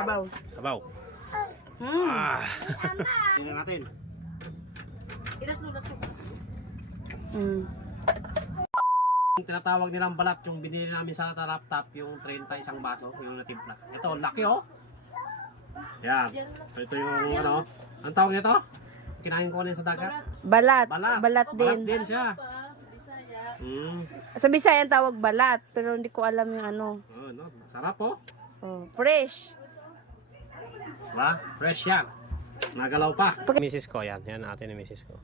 Sabaw. Sabaw. Mm. Tingnan natin. Mm. Yung tinatawag nilang balat, yung binili namin sa Taraptap, yung 31 baso, yung natimpla. Ito, laki oh. Yan. So, ito yung ano. Ang tawag nito? Kinain ko na sa dagat. Balat. Balat. Balat din. Balat din siya. Mm. Sa Bisaya ang tawag balat, pero hindi ko alam yung ano. Oh, no. Sarap oh. Oh, fresh. Diba? Fresh yan. Nagalaw pa. Misis ko, yan. Yan natin ni misis ko.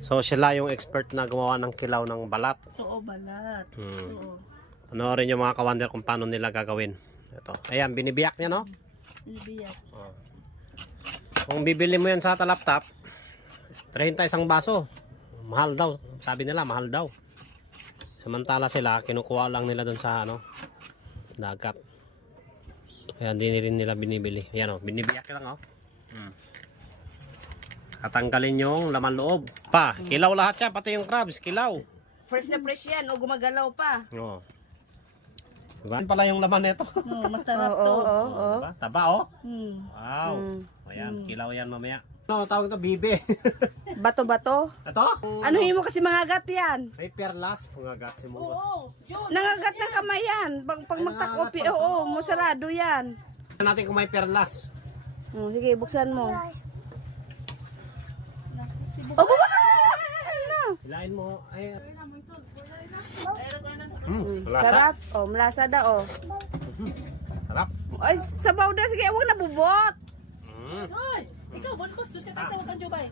So, sila yung expert na gumawa ng kilaw ng balat. Oo, balat. Oo. Panoorin yung mga kawander kung paano nila gagawin. Ito. Ayan, binibiyak niya, no? Binibiyak. Oh. Kung bibili mo yan sa Talaptap, 31 baso. Mahal daw. Sabi nila, mahal daw. Samantala sila, kinukuha lang nila dun sa, ano, dagat. Ayan, di rin nila binibili. Ayan, oh, binibiyak lang, oh. Tatanggalin yung laman loob. Pa, kilaw lahat yan, pati yung crabs, kilaw. Fresh na fresh yan, o gumagalaw pa. Oo. Diba? Yan pala yung laman nito. No, masarap Oo, to. oo, oo. Diba? Taba, oh. Wow. Mm. Ayan, kilaw yan mamaya. Ano, tawag ito, bibe. Bato-bato. Ito? Ano mo kasi mga gat yan? May perlas. Pangagat si mo. Oo, yun. Nangagat ng kamay yan. Pag magtakopi, nangagat pa. oo, masarado yan. Tignan natin kung may perlas. Sige, buksan mo. Oh, bumaka! Hilain mo. Ay. Sarap. Sarap. Oh, malasa daw, oh. Sarap. Ay, sabaw na. Sige, huwag na bubot. Hoy, ikaw, bonbos, dus ka tayo kang Jubay.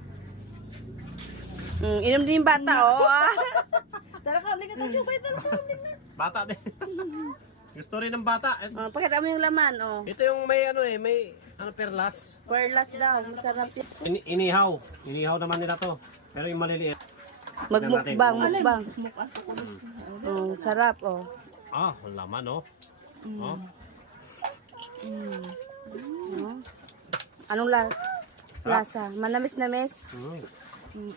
Inom din yung bata, oh. Tara ka, halika kang Jubay, tara ka, halika. Bata din. Gusto rin ng bata. Pakita mo yung laman, oh. Ito yung may ano eh, may ano perlas. Perlas daw, masarap yan. Inihaw. Inihaw naman nila to. Pero yung maliliit. Magmukbang, mukbang. Mukha ko gusto. Oh, sarap, oh. Ah, ang laman oh. Oh. Oh. Anong lasa? Manamis-namis?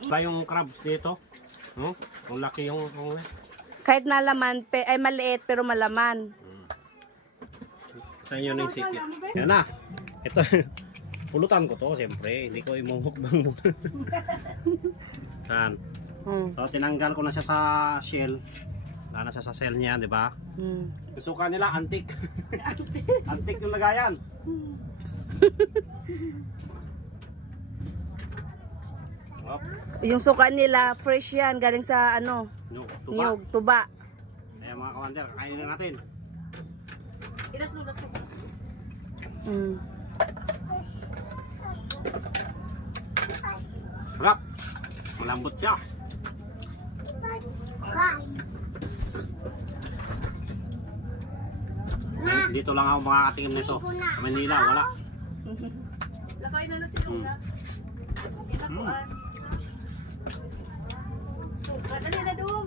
Ba yung crabs dito? Ang laki yung Kahit na laman, ay maliit pero malaman. sa inyo na yung sikit. Yan na. Ito, pulutan ko to, siyempre. Hindi ko imumukbang muna. Yan. So, tinanggal ko na siya sa shell. Wala na siya sa shell niya, di ba? Gusto nila, antik. Antik yung lagayan. Op. Yung suka nila, fresh yan. Galing sa ano, Tuba. niyog, tuba. Ayan mga kawander, kainin na natin. Ilas no, las Sarap. Malambot siya. Ay, dito lang ako makakatingin nito. Sa Manila, wala. Lakay na na si Luna. Inakuan. So, dali na doon.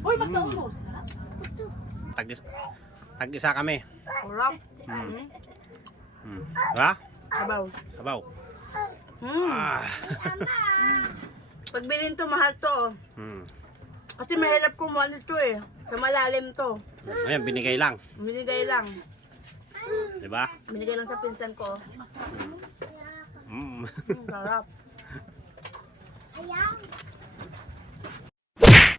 Uy, magtaumos, ha? Tag-isa kami. Sarap. Diba? Sabaw. Sabaw. Mm. Pag bilhin to, mahal to. Hmm. Kasi mahirap kumuha nito eh. Sa malalim to. Ayan, binigay lang. Binigay lang. Diba? Binigay lang sa pinsan ko. Mm. Sarap.